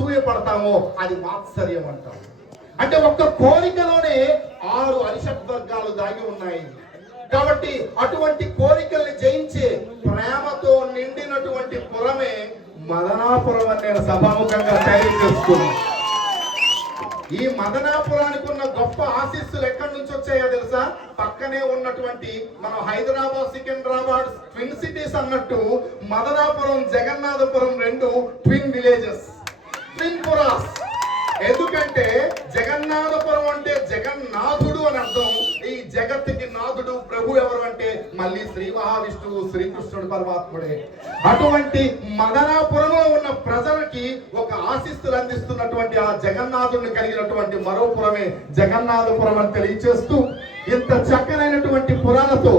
అసూయ పడతామో అది మాత్సర్యం అంటాం. అంటే ఒక్క కోరికలోనే 6 అరిషడ్ వర్గాలు దాగి ఉన్నాయి. కాబట్టి అటువంటి కోరికల్ని జయించే ప్రేమతో నిండినటువంటి పురమే మదనాపురం అని నేను సభాముఖంగా తెలియజేస్తున్నాను. ఈ మదనాపురానికి ఉన్న గొప్ప ఆశీస్సులు ఎక్కడి నుంచి వచ్చాయో తెలుసా? పక్కనే ఉన్నటువంటి మన హైదరాబాద్ సికింద్రాబాద్ ట్విన్ సిటీస్ అన్నట్టు Madanapuram Jagannathapuram 2 twin villages, twin పురాస్. ఎందుకంటే జగన్నాథపురం అంటే జగన్నాథుడు అని అర్థం. ఈ జగత్తుకి నాథుడు ప్రభు ఎవరు అంటే మళ్ళీ శ్రీ మహావిష్ణువు, శ్రీకృష్ణుడు పరమాత్ముడే. అటువంటి మదనాపురంలో ఉన్న ప్రజలకి ఒక ఆశీస్సులు అందిస్తున్నటువంటి ఆ జగన్నాథుడిని కలిగినటువంటి మరో పురమే జగన్నాథపురం అని తెలియచేస్తూ, ఇంత చక్కనైనటువంటి పురాలతో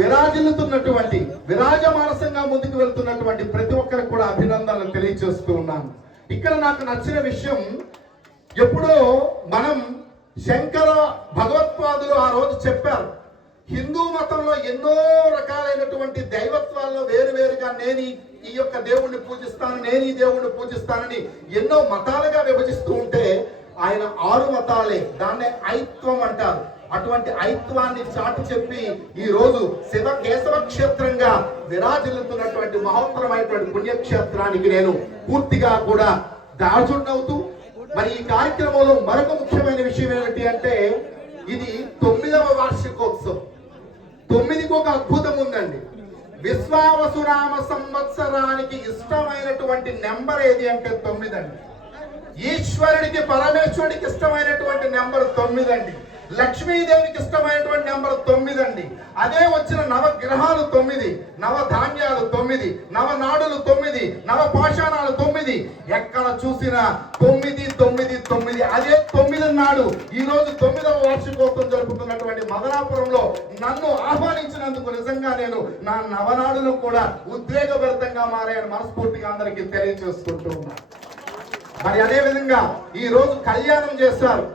విరాజిల్లుతున్నటువంటి, విరాజమానసంగా ముందుకు వెళ్తున్నటువంటి ప్రతి ఒక్కరికి కూడా అభినందనలు తెలియచేస్తూ ఉన్నాను. ఇక్కడ నాకు నచ్చిన విషయం, ఎప్పుడో మనం శంకర భగవత్పాదులు ఆ రోజు చెప్పారు, హిందూ మతంలో ఎన్నో రకాలైనటువంటి దైవత్వాల్లో వేరువేరుగా నేను ఈ యొక్క దేవుణ్ణి పూజిస్తాను, నేను ఈ దేవుణ్ణి పూజిస్తానని ఎన్నో మతాలుగా విభజిస్తూ ఉంటే ఆయన 6 మతాలే, దాన్నే ఐత్వం అంటారు. అటువంటి ఐత్వాన్ని చాటి చెప్పి ఈ రోజు శివ కేశవ క్షేత్రంగా విరాజిల్లుతున్నటువంటి మహోత్తరమైనటువంటి పుణ్యక్షేత్రానికి నేను పూర్తిగా కూడా దాచుండవుతూ, మరి ఈ కార్యక్రమంలో మరొక ముఖ్యమైన విషయం ఏమిటి అంటే, ఇది 9వ వార్షికోత్సవం. 9కి ఒక అద్భుతం ఉందండి. విశ్వావసునామ సంవత్సరానికి ఇష్టమైనటువంటి నెంబర్ ఏది అంటే 9 అండి. ఈశ్వరుడికి, పరమేశ్వరుడికి ఇష్టమైనటువంటి నెంబర్ 9 అండి. లక్ష్మీదేవికి ఇష్టమైనటువంటి నెంబర్ 9 అండి. అదే వచ్చిన నవగ్రహాలు 9, నవధాన్యాలు 9, నవనాడులు 9, నవపాషాణాలు 9. ఎక్కడ చూసినా 9 9 9. అదే 9 నాడు ఈ రోజు 9వ వార్షికోత్సవం జరుపుతున్నటువంటి మదనాపురంలో నన్ను ఆహ్వానించినందుకు నిజంగా నేను నా నవనాడులు కూడా ఉద్వేగభరితంగా మారాయని మనస్ఫూర్తిగా అందరికీ తెలియజేసుకుంటూ ఉన్నాను. మరి అదే విధంగా ఈ రోజు కళ్యాణం చేస్తారు.